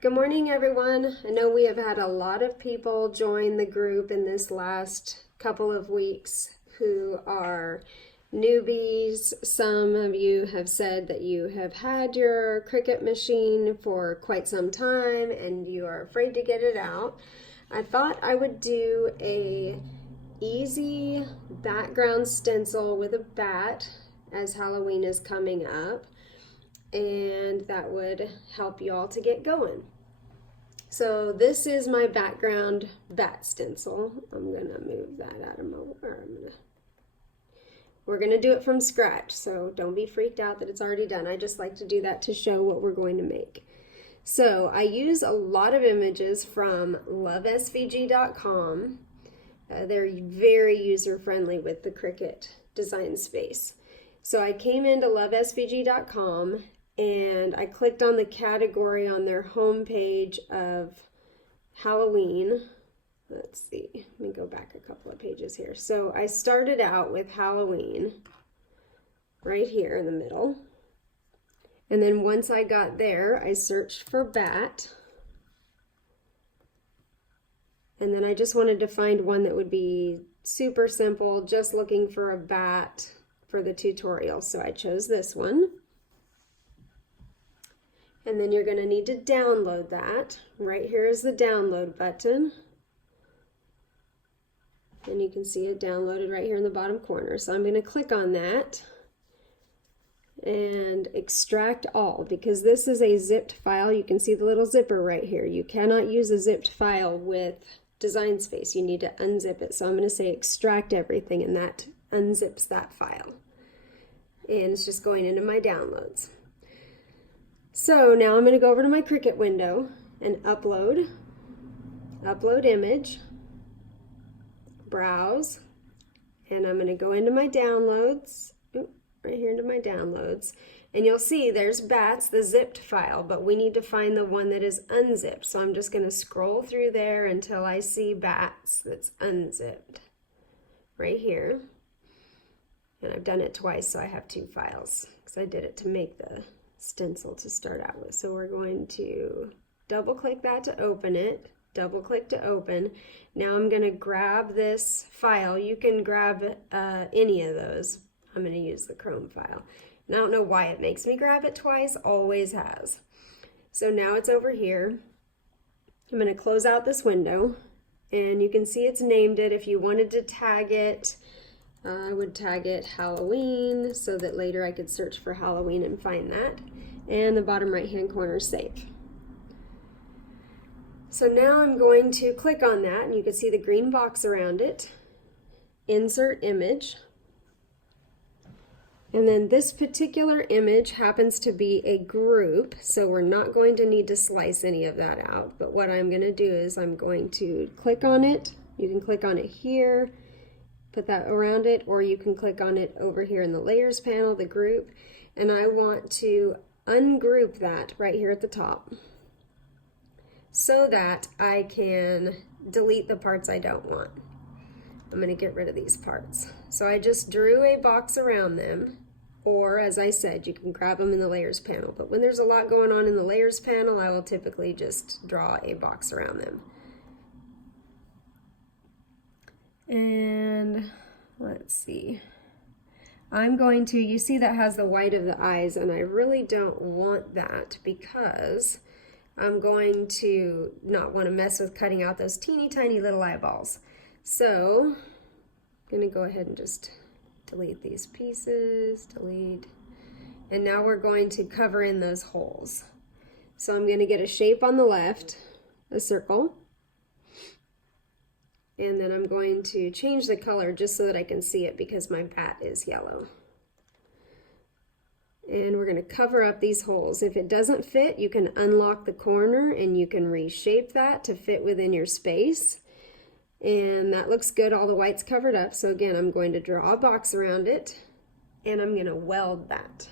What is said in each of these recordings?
Good morning, everyone. I know we have had a lot of people join the group in this last couple of weeks who are newbies. Some of you have said that you have had your Cricut machine for quite some time and you are afraid to get it out. I thought I would do a easy background stencil with a bat as Halloween is coming up, and that would help you all to get going. So this is my background bat stencil. I'm gonna move that out of my way. We're gonna do it from scratch, so don't be freaked out that it's already done. I just like to do that to show what we're going to make. So I use a lot of images from lovesvg.com. They're very user-friendly with the Cricut design space. So I came into lovesvg.com and I clicked on the category on their homepage of Halloween. Let's see, let me go back a couple of pages here. So I started out with Halloween right here in the middle. And then once I got there, I searched for bat. And then I just wanted to find one that would be super simple, just looking for a bat for the tutorial. So I chose this one. And then you're going to need to download that. Right here is the download button. And you can see it downloaded right here in the bottom corner. So I'm going to click on that and extract all, because this is a zipped file. You can see the little zipper right here. You cannot use a zipped file with Design Space. You need to unzip it. So I'm going to say extract everything, and that unzips that file. And it's just going into my downloads. So now I'm going to go over to my Cricut window and upload image, browse, and I'm going to go into my downloads, right here into my downloads, and you'll see there's bats, the zipped file, but we need to find the one that is unzipped. So I'm just going to scroll through there until I see bats that's unzipped right here. And I've done it twice, so I have two files because I did it to make the stencil to start out with. So we're going to double click that to open it, double click to open. Now I'm going to grab this file. You can grab any of those. I'm going to use the Chrome file. And I don't know why it makes me grab it twice, always has. So now it's over here. I'm going to close out this window, and you can see it's named it. If you wanted to tag it, I would tag it Halloween so that later I could search for Halloween and find that. And the bottom right hand corner, save. So now I'm going to click on that, and you can see the green box around it. Insert image. And then this particular image happens to be a group, so we're not going to need to slice any of that out. But what I'm going to do is I'm going to click on it. You can click on it here, put that around it, or you can click on it over here in the layers panel, the group, and I want to ungroup that right here at the top so that I can delete the parts I don't want. I'm going to get rid of these parts. So I just drew a box around them, or as I said, you can grab them in the layers panel, but when there's a lot going on in the layers panel, I will typically just draw a box around them. And let's see, I'm going to, you see that has the white of the eyes, and I really don't want that because I'm going to not want to mess with cutting out those teeny tiny little eyeballs. So I'm going to go ahead and just delete these pieces, delete, and now we're going to cover in those holes. So I'm going to get a shape on the left, a circle. And then I'm going to change the color just so that I can see it because my bat is yellow. And we're going to cover up these holes. If it doesn't fit, you can unlock the corner and you can reshape that to fit within your space. And that looks good, all the white's covered up. So again, I'm going to draw a box around it and I'm going to weld that.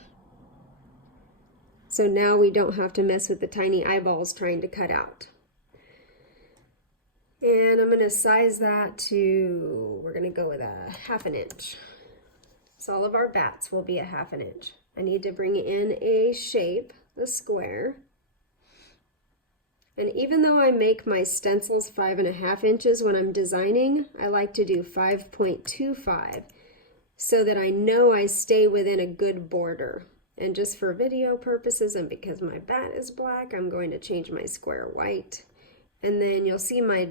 So now we don't have to mess with the tiny eyeballs trying to cut out. And I'm going to size that to, we're going to go with a 1/2 inch. So all of our bats will be a 1/2 inch. I need to bring in a shape, a square. And even though I make my stencils 5.5 inches when I'm designing, I like to do 5.25 so that I know I stay within a good border. And just for video purposes and because my bat is black, I'm going to change my square white. And then you'll see my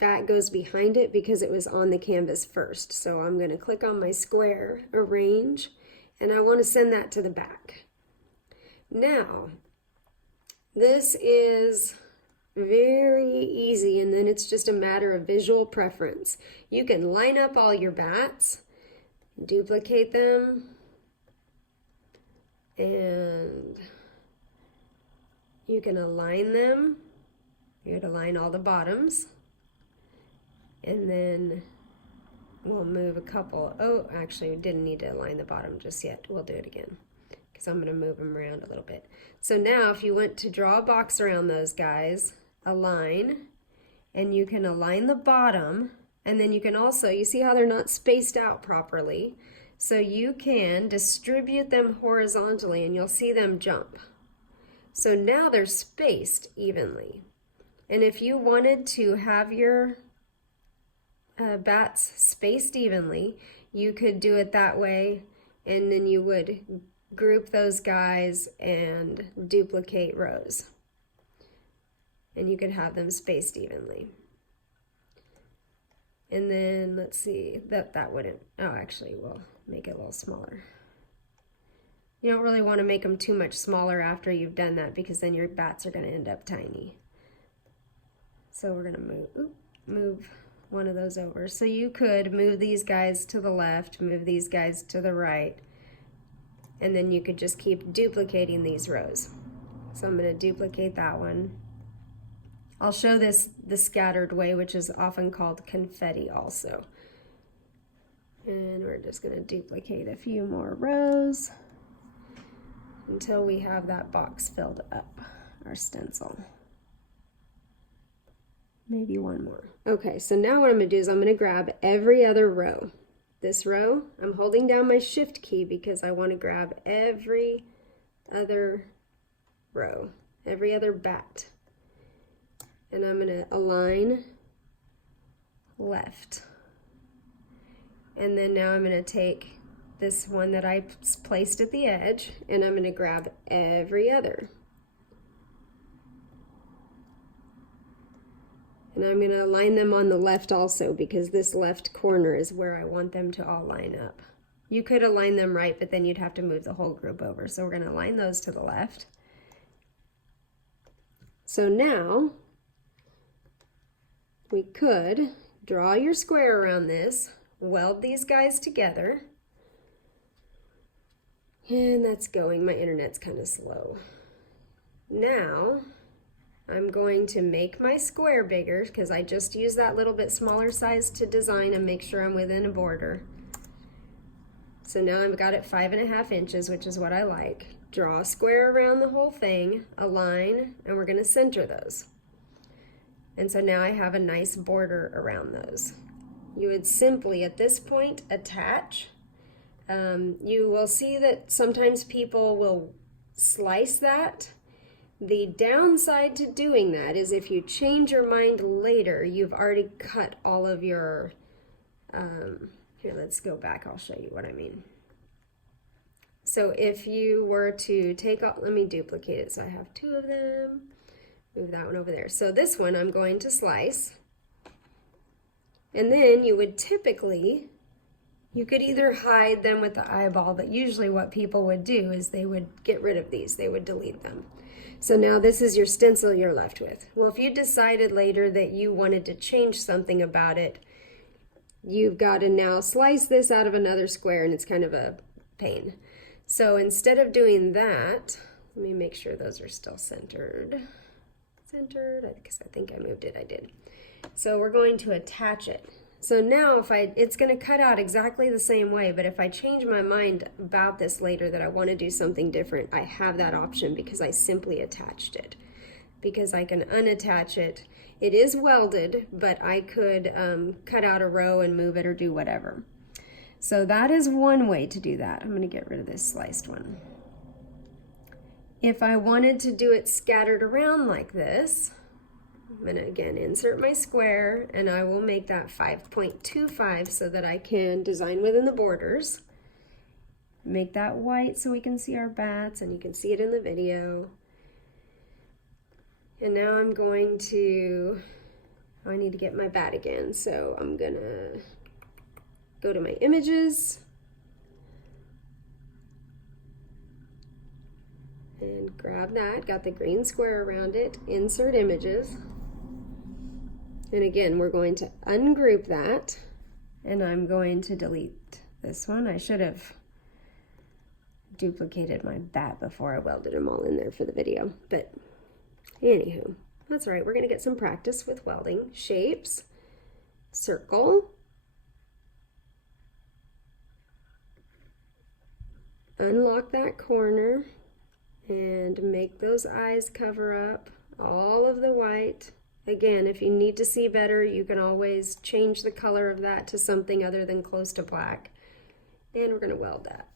bat goes behind it because it was on the canvas first. So I'm going to click on my square, arrange, and I want to send that to the back. Now, this is very easy, and then it's just a matter of visual preference. You can line up all your bats, duplicate them, and you can align them. You would align all the bottoms, and then we'll move a couple. Oh, actually, we didn't need to align the bottom just yet. We'll do it again because I'm going to move them around a little bit. So now if you want to draw a box around those guys, align, and you can align the bottom, and then you can also, you see how they're not spaced out properly, so you can distribute them horizontally and you'll see them jump. So now they're spaced evenly. And if you wanted to have your bats spaced evenly, you could do it that way, and then you would group those guys and duplicate rows. And you could have them spaced evenly. And then let's see, that wouldn't, oh, actually we'll make it a little smaller. You don't really want to make them too much smaller after you've done that because then your bats are going to end up tiny. So we're going to move one of those over. So you could move these guys to the left, move these guys to the right, and then you could just keep duplicating these rows. So I'm going to duplicate that one. I'll show this the scattered way, which is often called confetti also. And we're just going to duplicate a few more rows until we have that box filled up, our stencil. Maybe one more. Okay, so now what I'm going to do is I'm going to grab every other row. This row, I'm holding down my shift key because I want to grab every other row, every other bat. And I'm going to align left. And then now I'm going to take this one that I placed at the edge and I'm going to grab every other. And I'm going to align them on the left also because this left corner is where I want them to all line up. You could align them right, but then you'd have to move the whole group over. So we're going to align those to the left. So now we could draw your square around this, weld these guys together. And that's going, my internet's kind of slow. Now I'm going to make my square bigger because I just used that little bit smaller size to design and make sure I'm within a border. So now I've got it 5.5 inches, which is what I like. Draw a square around the whole thing, align, and we're going to center those. And so now I have a nice border around those. You would simply, at this point, attach. You will see that sometimes people will slice that. The downside to doing that is if you change your mind later, you've already cut all of your, here, let's go back, I'll show you what I mean. So if you were to take off, let me duplicate it so I have two of them, move that one over there. So this one I'm going to slice, and then you would typically, you could either hide them with the eyeball, but usually what people would do is they would get rid of these, they would delete them. So now this is your stencil you're left with. Well, if you decided later that you wanted to change something about it, you've got to now slice this out of another square, and it's kind of a pain. So instead of doing that, let me make sure those are still centered. Centered, because I think I moved it, I did. So we're going to attach it. So now it's going to cut out exactly the same way, but if I change my mind about this later that I want to do something different, I have that option because I simply attached it. Because I can unattach it. It is welded, but I could cut out a row and move it or do whatever. So that is one way to do that. I'm going to get rid of this sliced one. If I wanted to do it scattered around like this, I'm going to again insert my square, and I will make that 5.25 so that I can design within the borders. Make that white so we can see our bats, and you can see it in the video. And now I'm going to, I need to get my bat again, so I'm gonna go to my images and grab that, got the green square around it, insert images. And again, we're going to ungroup that, and I'm going to delete this one. I should have duplicated my bat before I welded them all in there for the video, but anywho, that's all right. We're gonna get some practice with welding. Shapes, circle, unlock that corner, and make those eyes cover up all of the white. Again, if you need to see better, you can always change the color of that to something other than close to black. And we're gonna weld that.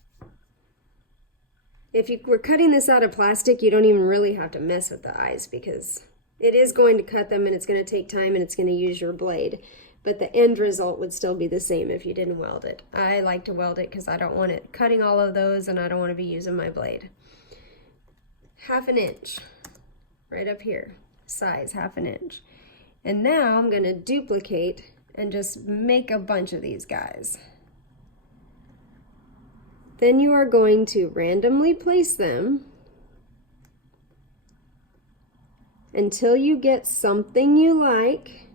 If you were cutting this out of plastic, you don't even really have to mess with the eyes because it is going to cut them and it's going to take time and it's going to use your blade. But the end result would still be the same if you didn't weld it. I like to weld it because I don't want it cutting all of those and I don't want to be using my blade. 1/2 inch right up here, size 1/2 inch. And now I'm going to duplicate and just make a bunch of these guys. Then you are going to randomly place them until you get something you like.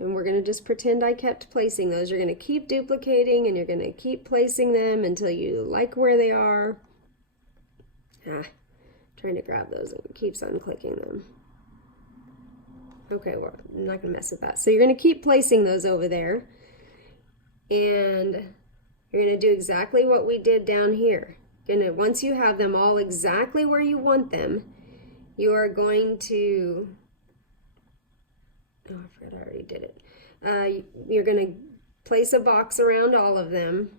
And we're going to just pretend I kept placing those. You're going to keep duplicating and you're going to keep placing them until you like where they are. Trying to grab those and it keeps unclicking them. Okay, well, I'm not going to mess with that. So you're going to keep placing those over there. And you're going to do exactly what we did down here. Once you have them all exactly where you want them, you are going to, oh, I forgot I already did it. You're going to place a box around all of them.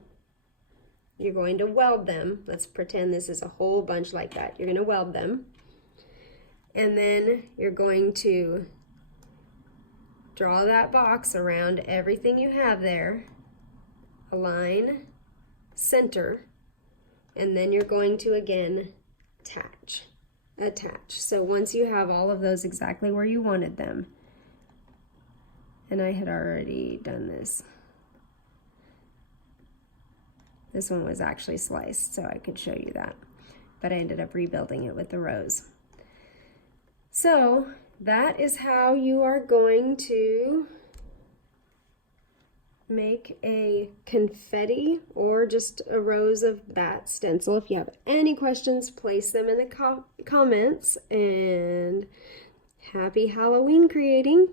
You're going to weld them. Let's pretend this is a whole bunch like that. You're going to weld them. And then you're going to draw that box around everything you have there. Align, center, and then you're going to again attach. So once you have all of those exactly where you wanted them, and I had already done this. This one was actually sliced, so I could show you that, but I ended up rebuilding it with the rows. So that is how you are going to make a confetti or just a rose of bat stencil. If you have any questions, place them in the comments, and happy Halloween creating.